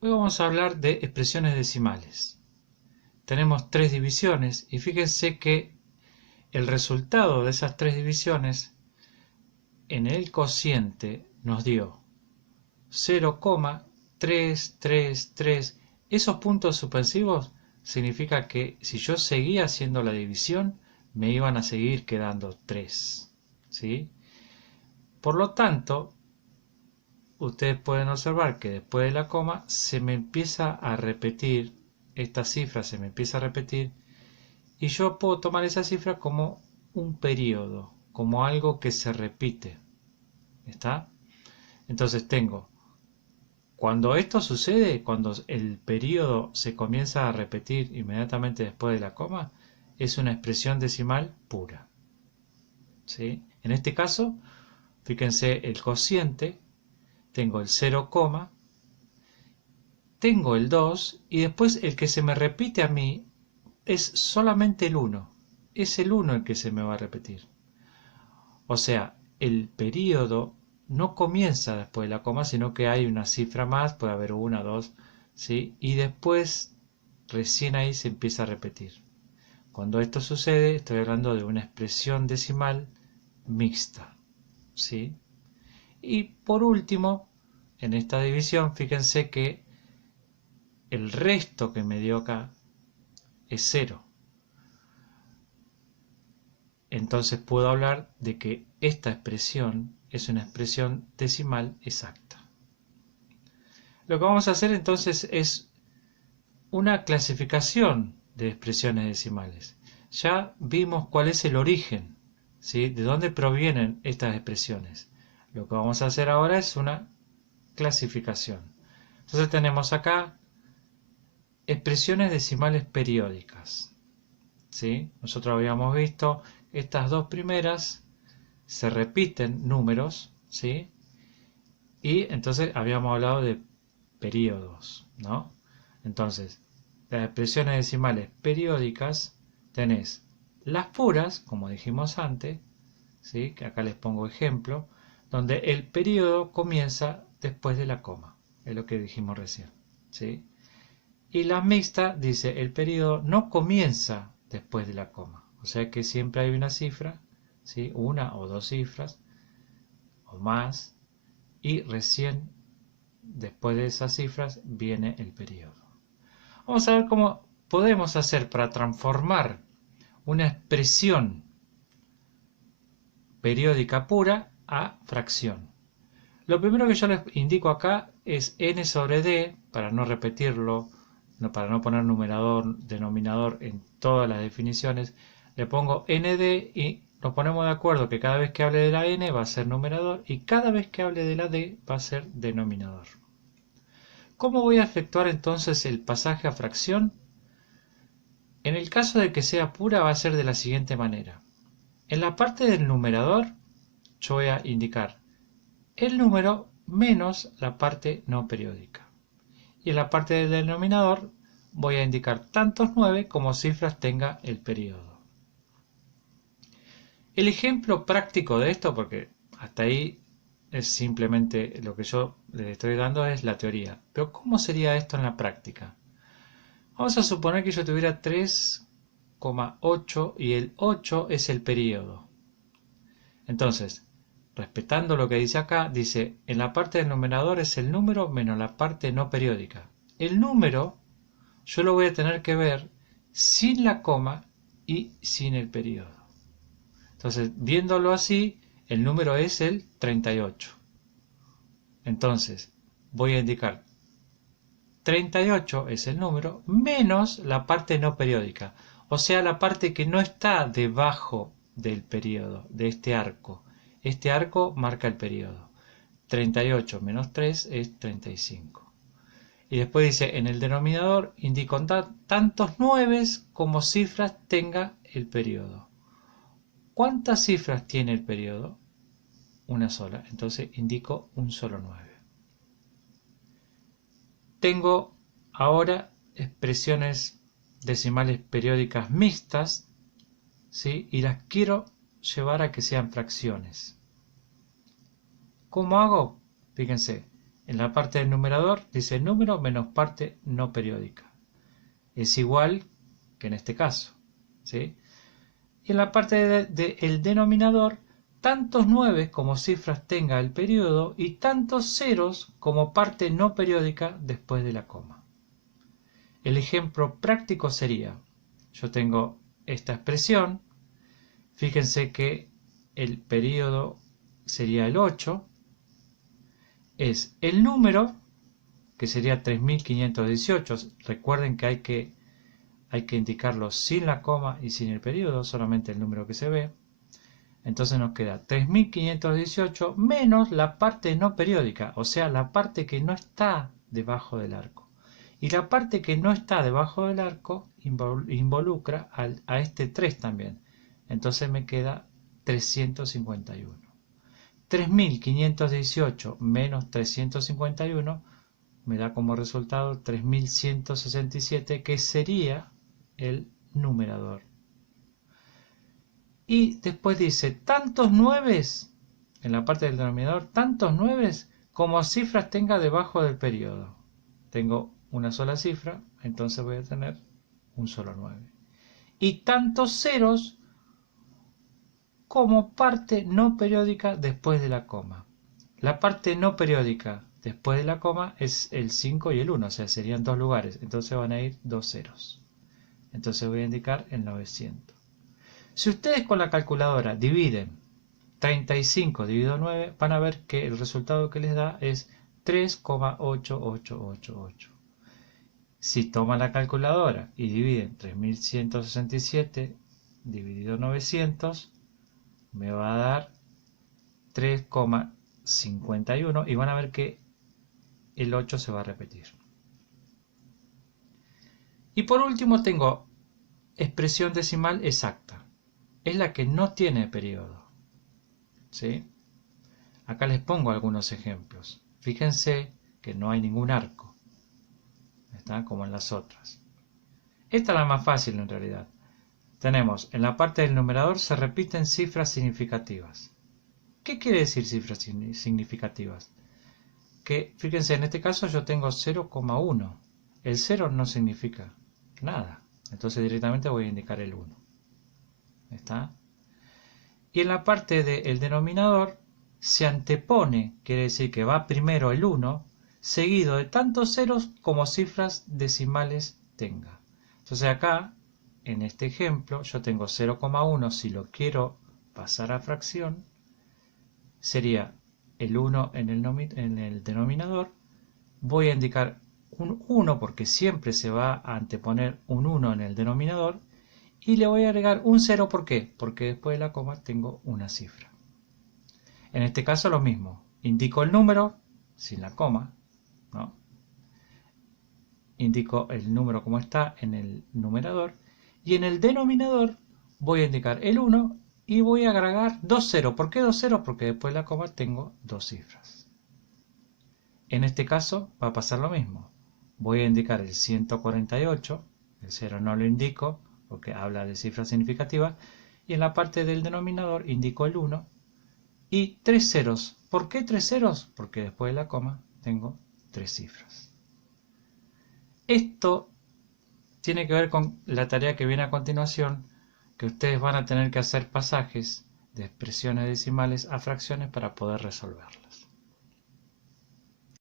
Hoy vamos a hablar de expresiones decimales. Tenemos tres divisiones y fíjense que el resultado de esas tres divisiones en el cociente nos dio 0,333. Esos puntos suspensivos significa que si yo seguía haciendo la división me iban a seguir quedando 3. ¿Sí? Por lo tanto, ustedes pueden observar que después de la coma se me empieza a repetir, esta cifra se me empieza a repetir y yo puedo tomar esa cifra como un periodo, como algo que se repite. ¿Está? Entonces tengo, cuando esto sucede, cuando el periodo se comienza a repetir inmediatamente después de la coma, es una expresión decimal pura. ¿Sí? En este caso, fíjense el cociente, tengo el 0, tengo el 2 y después el que se me repite a mí es solamente el 1. Es el 1 el que se me va a repetir. O sea, el periodo no comienza después de la coma, sino que hay una cifra más, puede haber una, dos, ¿sí? Y después recién ahí se empieza a repetir. Cuando esto sucede, estoy hablando de una expresión decimal mixta, ¿sí? Y por último, en esta división, fíjense que el resto que me dio acá es 0. Entonces puedo hablar de que esta expresión es una expresión decimal exacta. Lo que vamos a hacer entonces es una clasificación de expresiones decimales. Ya vimos cuál es el origen, ¿sí? De dónde provienen estas expresiones. Lo que vamos a hacer ahora es una clasificación. Entonces tenemos acá expresiones decimales periódicas, ¿sí? Nosotros habíamos visto estas dos primeras se repiten números, ¿sí? Y entonces habíamos hablado de periodos, ¿no? Entonces, las expresiones decimales periódicas tenés las puras, como dijimos antes, ¿sí? Que acá les pongo ejemplo, donde el periodo comienza después de la coma, es lo que dijimos recién, ¿sí? Y la mixta dice el periodo no comienza después de la coma, o sea que siempre hay una cifra, ¿sí? Una o dos cifras o más, y recién después de esas cifras viene el periodo. Vamos a ver cómo podemos hacer para transformar una expresión periódica pura a fracción. Lo primero que yo les indico acá es n sobre d, para no repetirlo, para no poner numerador, denominador en todas las definiciones, le pongo nd y nos ponemos de acuerdo que cada vez que hable de la n va a ser numerador y cada vez que hable de la d va a ser denominador. ¿Cómo voy a efectuar entonces el pasaje a fracción? En el caso de que sea pura va a ser de la siguiente manera. En la parte del numerador yo voy a indicar el número menos la parte no periódica. Y en la parte del denominador voy a indicar tantos 9 como cifras tenga el periodo. El ejemplo práctico de esto, porque hasta ahí es simplemente lo que yo les estoy dando es la teoría. Pero ¿cómo sería esto en la práctica? Vamos a suponer que yo tuviera 3,8 y el 8 es el periodo. Entonces, respetando lo que dice acá, dice, en la parte del numerador es el número menos la parte no periódica. El número yo lo voy a tener que ver sin la coma y sin el periodo. Entonces, viéndolo así, el número es el 38. Entonces, voy a indicar 38 es el número menos la parte no periódica, o sea, la parte que no está debajo del periodo, de este arco. Este arco marca el periodo. 38 menos 3 es 35. Y después dice, en el denominador indico tantos 9 como cifras tenga el periodo. ¿Cuántas cifras tiene el periodo? Una sola. Entonces indico un solo 9. Tengo ahora expresiones decimales periódicas mixtas, ¿sí? Y las quiero llevar a que sean fracciones. ¿Cómo hago? Fíjense, En la parte del numerador dice número menos parte no periódica. Es igual que en este caso, ¿sí? Y en la parte del denominador, tantos 9 como cifras tenga el periodo y tantos ceros como parte no periódica después de la coma. El ejemplo práctico sería, yo tengo esta expresión, fíjense que el periodo sería el 8, es el número, que sería 3518, recuerden que hay que indicarlo sin la coma y sin el periodo, solamente el número que se ve. Entonces nos queda 3518 menos la parte no periódica, o sea, la parte que no está debajo del arco. Y la parte que no está debajo del arco involucra a este 3 también. Entonces me queda 351. 3518 menos 351 me da como resultado 3167, que sería el numerador. Y después dice tantos 9 en la parte del denominador, tantos 9 como cifras tenga debajo del periodo. Tengo una sola cifra, entonces voy a tener un solo 9. Y tantos ceros como parte no periódica después de la coma. La parte no periódica después de la coma es el 5 y el 1, o sea, serían dos lugares, entonces van a ir dos ceros. Entonces voy a indicar el 900. Si ustedes con la calculadora dividen 35 dividido 9, van a ver que el resultado que les da es 3,8888. Si toman la calculadora y dividen 3167 dividido 900, me va a dar 3,51 y van a ver que el 8 se va a repetir. Y por último tengo expresión decimal exacta. Es la que no tiene periodo, ¿sí? Acá les pongo algunos ejemplos. Fíjense que no hay ningún arco. Está como en las otras. Esta es la más fácil en realidad. Tenemos en la parte del numerador se repiten cifras significativas. ¿Qué quiere decir cifras significativas? Que fíjense, en este caso yo tengo 0,1. El 0 no significa nada. Entonces directamente voy a indicar el 1. ¿Está? Y en la parte del denominador se antepone, quiere decir que va primero el 1, seguido de tantos ceros como cifras decimales tenga. Entonces acá, en este ejemplo, yo tengo 0,1, si lo quiero pasar a fracción, sería el 1 en el denominador, voy a indicar un 1 porque siempre se va a anteponer un 1 en el denominador, y le voy a agregar un 0, ¿por qué? Porque después de la coma tengo una cifra. En este caso lo mismo, indico el número sin la coma, ¿no? Indico el número como está en el numerador, y en el denominador voy a indicar el 1 y voy a agregar dos ceros. ¿Por qué dos ceros? Porque después de la coma tengo dos cifras. En este caso va a pasar lo mismo. Voy a indicar el 148, el 0 no lo indico porque habla de cifras significativas, y en la parte del denominador indico el 1 y tres ceros. ¿Por qué tres ceros? Porque después de la coma tengo tres cifras. Esto tiene que ver con la tarea que viene a continuación, que ustedes van a tener que hacer pasajes de expresiones decimales a fracciones para poder resolverlas.